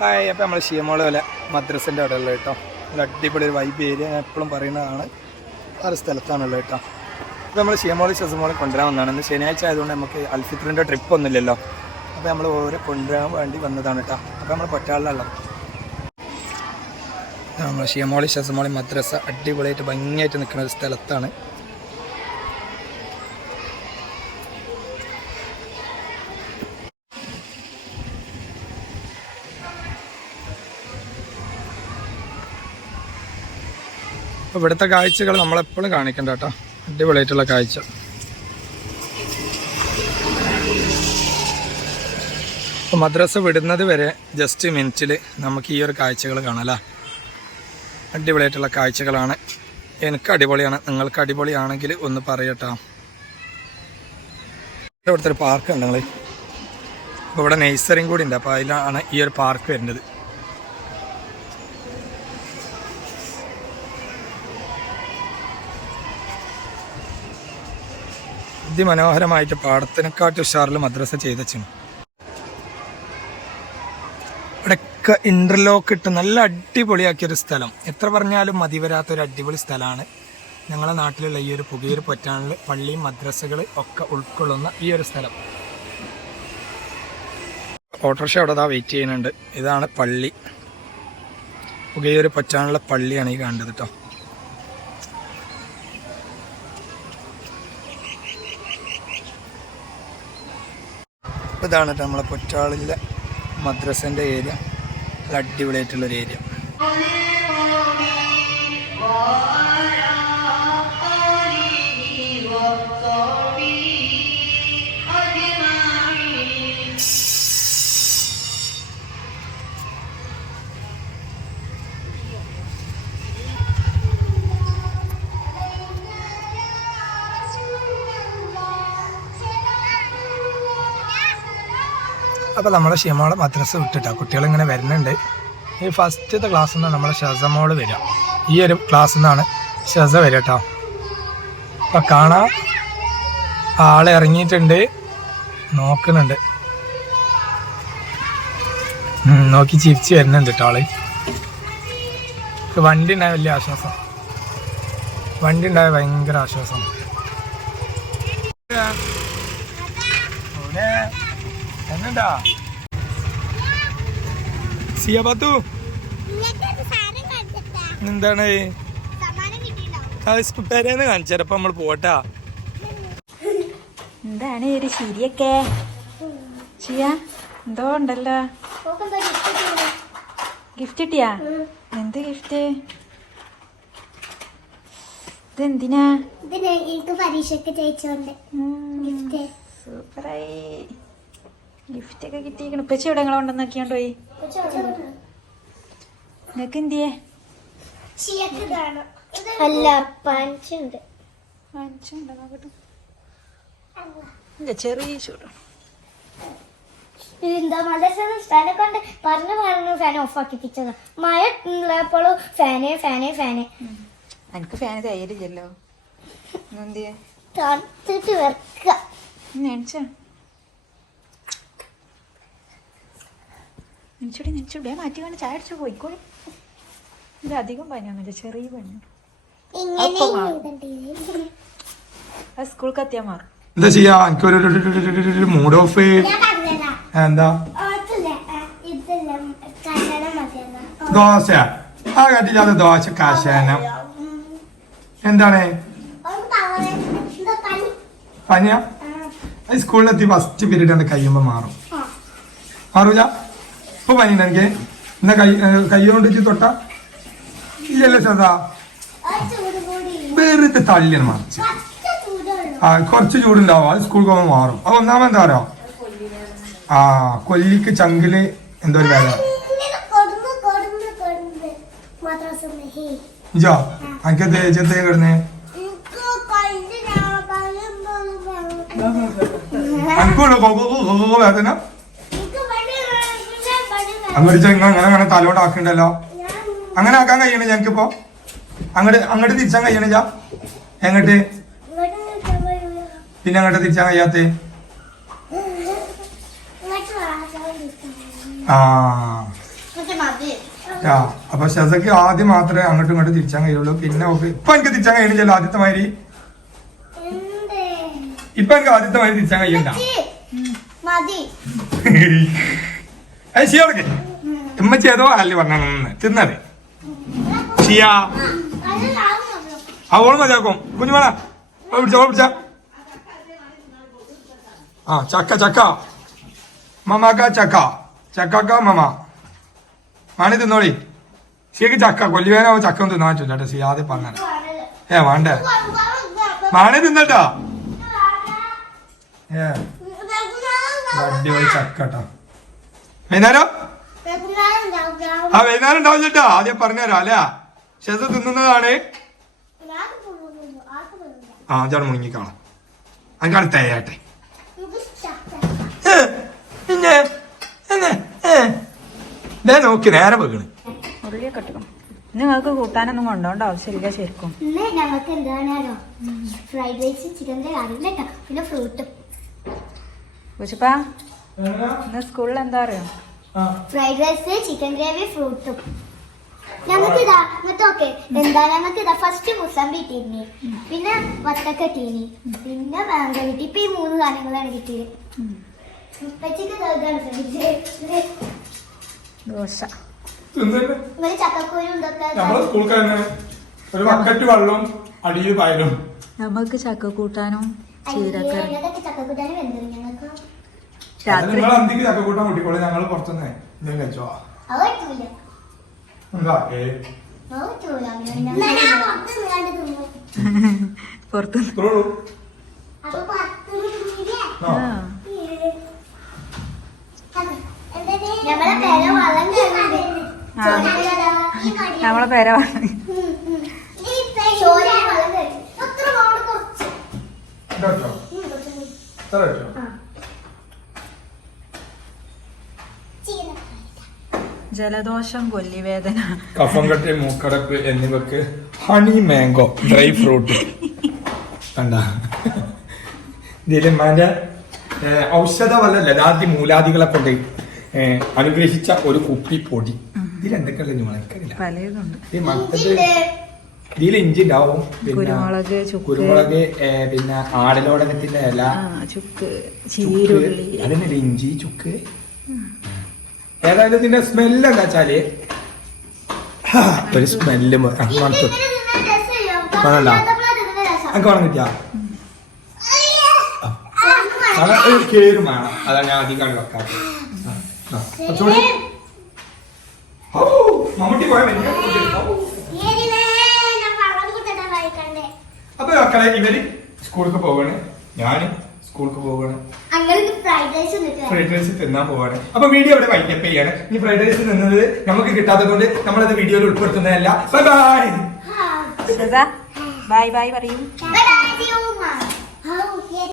Hi അപ്പോൾ നമ്മൾ ഷിയമോൾ വല്ല മദ്രസിന്റെ അവിടെ ഉള്ളത് കേട്ടോ ഒരു അടിപൊളി ഒരു വൈബ് ഏരിയ ഞാൻ എപ്പോഴും പറയുന്നതാണ്. ആ സ്ഥലത്താണുള്ളത് കേട്ടോ അപ്പോൾ നമ്മൾ ഷിയമോൾ ഷസമോളെ കൊണ്ടുവരാൻ വന്നതാണ്. ഇന്ന് ശനിയാഴ്ച ആയതുകൊണ്ട് നമുക്ക് അൽഫിത്രിന്റെ ട്രിപ്പ് ഒന്നുമില്ലല്ലോ. അപ്പോൾ നമ്മൾ ഓരോ കൊണ്ടുവരാൻ വേണ്ടി വന്നതാണ് കേട്ടോ അപ്പോൾ നമ്മൾ പൊറ്റാളിലുള്ളത് നമ്മൾ ഷിയമോളി ഷസമോളി മദ്രസ അടിപൊളിയായിട്ട് ഭംഗിയായിട്ട് നിൽക്കുന്ന ഒരു സ്ഥലത്താണ്. അപ്പോൾ ഇവിടുത്തെ കാഴ്ചകൾ നമ്മളെപ്പോഴും കാണിക്കണ്ട കേട്ടോ. അടിപൊളിയായിട്ടുള്ള കാഴ്ച. അപ്പോൾ മദ്രസ വിടുന്നത് വരെ ജസ്റ്റ് മിനിറ്റിൽ നമുക്ക് ഈ ഒരു കാഴ്ചകൾ കാണാം അടിപൊളിയായിട്ടുള്ള കാഴ്ചകളാണ്. എനിക്ക് അടിപൊളിയാണ്. നിങ്ങൾക്ക് അടിപൊളിയാണെങ്കിൽ ഒന്ന് പറയട്ടോ. ഇവിടുത്തെ ഒരു പാർക്ക് ഉണ്ട് നിങ്ങൾ ഇപ്പോൾ ഇവിടെ നെയ്സറിയും കൂടി ഉണ്ട്. അപ്പോൾ അതിലാണ് ഈ ഒരു പാർക്ക് വരുന്നത്. അതിമനോഹരമായിട്ട് പാടത്തിനെക്കാട്ടി ഉഷാറിൽ മദ്രസ ചെയ്തച്ചു ഇവിടെയൊക്കെ ഇന്റർലോക്ക് ഇട്ട് നല്ല അടിപൊളിയാക്കിയൊരു സ്ഥലം. എത്ര പറഞ്ഞാലും മതി വരാത്ത ഒരു അടിപൊളി സ്ഥലമാണ്. ഞങ്ങളുടെ നാട്ടിലുള്ള ഈ ഒരു പുതിയൊരു പൊറ്റാനിൽ പള്ളിയും മദ്രസകൾ ഒക്കെ ഉൾക്കൊള്ളുന്ന ഈ ഒരു സ്ഥലം. ഓട്ടോറിക്ഷ അവിടെ ദാ വെയിറ്റ് ചെയ്യുന്നുണ്ട്. ഇതാണ് പള്ളി. പുകയൊരു പൊറ്റാനുള്ള പള്ളിയാണ് ഈ കണ്ടത് കേട്ടോ ഇതാണ് കേട്ടോ നമ്മളെ കൊറ്റാളിലെ മദ്രസന്റെ ഏരിയ. അടിപൊളിയായിട്ടുള്ളൊരു ഏരിയ. അപ്പോൾ നമ്മളെ ഷിമോളെ മദ്രസ വിട്ടിട്ടാ. കുട്ടികളിങ്ങനെ വരുന്നുണ്ട്. ഈ ഫസ്റ്റത്തെ ക്ലാസ്സിൽ നിന്നാണ് നമ്മളെ ഷസമോൾ വരിക ഈ ഒരു ക്ലാസ്സിൽ നിന്നാണ് ഷസ വരിക കേട്ടോ അപ്പം കാണാം. ആളിറങ്ങിയിട്ടുണ്ട് നോക്കുന്നുണ്ട്. നോക്കി ചിരിച്ച് വരുന്നുണ്ട് കേട്ടോ ആൾ. വണ്ടി ഉണ്ടായ വലിയ ആശ്വാസം. വണ്ടി ഉണ്ടായ ഭയങ്കര ആശ്വാസം. ഓനെ. എന്നുണ്ടാ സിയബത്തു എന്താണ്? പെരേന്ന് കാണിച്ചപ്പോ നമ്മൾ പോട്ടാ. എന്താണ് ഈ ഒരു ശരിയൊക്കെ ചെയ്യാ എന്തോ ഉണ്ടല്ലോ? ഗിഫ്റ്റ് കിട്ടിയാ? എന്ത് ഗിഫ്റ്റ്? ഇതെന്തിനാ? ഇതിന് എനിക്ക് പരീക്ഷയ്ക്ക് ജയിച്ചോണ്ട് ഗിഫ്റ്റ്. സൂപ്പറായി. ഗിഫ്റ്റ് ഒക്കെ കിട്ടിയിരിക്കണം. ഉപ്പച്ച ഇവിടെ നിങ്ങളെ കൊണ്ടുവന്നൊക്കെയോണ്ട് പോയി നിങ്ങക്ക് എന്തിയേ? അല്ല പഞ്ചുണ്ട്. വാങ്ങിച്ചുണ്ടോ നോക്കട്ടെ ഇല്ല ചെറിയ ചൂട്. എന്താ മദ്രസ ഫാനെ കൊണ്ട് പറഞ്ഞു പറഞ്ഞു ഫാൻ ഓഫ് ആക്കിപ്പിച്ചതാ മഴ ഉള്ളപ്പോഴും ഫാന് ഫാന് ഫാന്. എനിക്ക് ഫാന് തയ്യലില്ലല്ലോ. എന്തിയേ തണുത്തിട്ട് വെറുക്കുക നെനച്ചോടി നെനച്ചോടി മാറ്റി വേണം ചായ അടിച്ചു പോയിക്കോളി ഇത് അധികം പനിയൊന്നുമില്ല ചെറിയ പനി. അത് സ്കൂൾ കത്തിയാ മാറും. എന്താ ചെയ്യാ? എനിക്കൊരു മൂഡ് ഓഫ്. എന്താ? ദോശ. ആ കട്ടില്ലാത്ത ദോശ കാശാനം എന്താണ്? പനിയാ? സ്കൂളിലെത്തി ഫസ്റ്റ് പീരീഡ് ആണ് കഴിയുമ്പോൾ മാറും. ആ. മാറൂല? ഇപ്പൊ പനിയുണ്ട് എനിക്ക് എന്നാ കൈ കൈ കൊണ്ട് തൊട്ട. ഇല്ലല്ലോ ചേട്ടാ വെറുതെ തള്ളിയാണ് മറിച്ച്. ആ കുറച്ച് ചൂടുണ്ടാവും. അത് സ്കൂൾ പോകുമ്പോൾ മാറും. അത് പറയുക ആ കൊല്ലിക്ക് ചങ്കിൽ എന്തോ ഒരു. ഇജോ എനിക്ക് തേച്ചത്തേ കിടന്നേ. എനിക്കുള്ള വേദന എനിക്ക് പനി വേണം, പനി വേണം. അങ്ങോട്ട് ചെങ്ങ അങ്ങനെ അങ്ങനെ തലോട്ട് ആക്കണ്ടല്ലോ. അങ്ങനെ ആക്കാൻ കഴിയണ ഞങ്ങൾക്കിപ്പോ അങ്ങോട്ട് അങ്ങോട്ട് തിരിച്ചാൻ കഴിയണില്ല. എങ്ങോട്ട്? എങ്ങട്ട് പിന്നെ അങ്ങോട്ട് തിരിച്ചാൻ കഴിയാത്തേ? ആ. ആ അപ്പൊ ഷസക്ക് ആദ്യം മാത്രമേ അങ്ങോട്ടും ഇങ്ങോട്ടും തിരിച്ചാൻ കഴിയുള്ളൂ. പിന്നെ ഓക്കെ ഇപ്പൊ എനിക്ക് തിരിച്ചാൻ കഴിയണില്ലല്ലോ ആദ്യത്തെ മാതിരി? ഇപ്പൊ എനിക്ക് ആദ്യത്തെ മാതിരി തിരിച്ചാൻ കഴിയണ്ട. ചി, മതി അത് ഉമ്മച്ചി ഏതോ അല്ലേ പറഞ്ഞ തിന്നത് ഷിയ. അത് ആ ഓൾ മതിയാക്കും. കുഞ്ഞുമോള ഓൾ പിടിച്ച ഓൾ പിടിച്ച. ആ ചക്ക ചക്ക. മമാക്ക ചക്ക. ചക്കാക്ക മമ. മണി തിന്നോളി. ശരിക്ക് ചക്ക കൊല്ലുവേനോ ചക്ക ഒന്നും തിന്നാൻ പറ്റില്ല കേട്ടോ ഷിയ ആദ്യം ഏ വേണ്ടേ? മണി തിന്നട്ടോ? ഏ. അടിപൊളി ചക്ക കേട്ടോ. വൈകുന്നേരം? ആ വൈകുന്നേരം ഉണ്ടാവും ചേട്ടാ. ആദ്യം പറഞ്ഞുതരാം അല്ലേ? ശേഷം തിന്നുന്നതാണ്. ആ ചേട്ടൻ മുങ്ങിക്കാളാം അങ്ങനെ തയ്യാട്ടെ പിന്നെ നോക്കി നേരെ വെക്കണ്. ഉള്ളിയൊക്കെ ഇട്ടു നിങ്ങൾക്ക് കൂട്ടാനൊന്നും കൊണ്ടോണ്ട ആവശ്യമില്ല ശരിക്കും. ഇന്ന് ഞങ്ങൾക്ക് എന്താണോ ഫ്രൈഡ് റൈസും ചിക്കന്റെ പിന്നെ ഫ്രൂട്ടും. ഇന്ന് സ്കൂളിൽ എന്താ അറിയോ? ഫ്രൈഡ് റൈസ് ചിക്കൻ ഗ്രേവി ഫ്രൂട്ടും ഞങ്ങൾക്ക് ഇതാ എന്നിട്ട് ഓക്കെ എന്താ ഞങ്ങൾക്ക് ഇതാ ഫസ്റ്റ് മുസമ്പി കിട്ടിയിരുന്നേ പിന്നെ വത്തക്ക കിട്ടീനി പിന്നെ മാങ്ക കിട്ടി. ഇപ്പൊ ഈ മൂന്ന് കാര്യങ്ങളാണ് കിട്ടിയത്. ദോശ. ഒരു ബക്കറ്റ് വെള്ളവും അടിയിൽ പായലും. നമുക്ക് ചക്ക കൂട്ടാനും ചീരക്കറി. രാത്രി. നിങ്ങൾ അന്തിക്ക് ചക്കക്കൂട്ടം കൂട്ടിക്കോളി. ഞങ്ങൾ പുറത്തുനിന്ന് എന്തെങ്കിലും കഴിച്ചോ? അത് പറ്റൂല. എന്താ? ഏ? ഇത്രയുള്ളൂ. ആ. നമ്മളെ പേര പറഞ്ഞു ചോര വള്ളം. കയറി എത്ര റൗണ്ട് കുറച്ച്. ഇത്. ഇത്ര? ചിക്കൻ ജലദോഷം കൊല്ലിവേദന. കഫം കട്ടി മൂക്കടപ്പ് എന്നിവക്ക് ഹണി മാംഗോ ഡ്രൈ ഫ്രൂട്ട് കണ്ടാ? ഇതിലുമ്മാന്റെ ഔഷധ വല്ല ലതാദി മൂലാദികളെ കൊണ്ട് അനുഗ്രഹിച്ച ഒരു കുപ്പി പൊടി. ഇതിൽ പലതുണ്ട്. ഈ മത്തത് ഇതിൽ ഇഞ്ചി ഉണ്ടാവും കുരുമുളക്, കുരുമുളക് പിന്നെ ആടലോടകത്തിന്റെ ഇല ചുക്ക് ചീരുള്ളി. ഇഞ്ചി ചുക്ക്. ഏതായാലും ഇതിന്റെ സ്മെല്ല് എന്താ വെച്ചാൽ? ഒരു സ്മെല്ല് മണത്തു വേണ്ട. വേണം കിട്ടിയാ? അതാ ഒരു കേരും വേണം. അതാണ് ഞാൻ അധികം വെക്കാത്തത്. ഔ, മമ്മൂട്ടി പോയ. അപ്പൊ മക്കളെ ഇവർ സ്കൂളിൽ പോവാണ്. ഞാനും സ്കൂൾക്ക് പോവാണ്. അങ്ങനെ ഫ്രൈഡ് റൈസ് നിൽക്കുക ഫ്രൈഡ് റൈസ് തിന്നാൻ പോവാണ്. അപ്പൊ വീഡിയോ ഇവിടെ വൈൻഡപ്പ് ചെയ്യാണ്. ഈ ഫ്രൈഡ് റൈസ് തിന്നത് നമുക്ക് കിട്ടാത്തത് കൊണ്ട് നമ്മളത് വീഡിയോയിൽ ഉൾപ്പെടുത്തുന്നതല്ല. ബൈ ബൈ ബൈ ബൈ പറയൂ.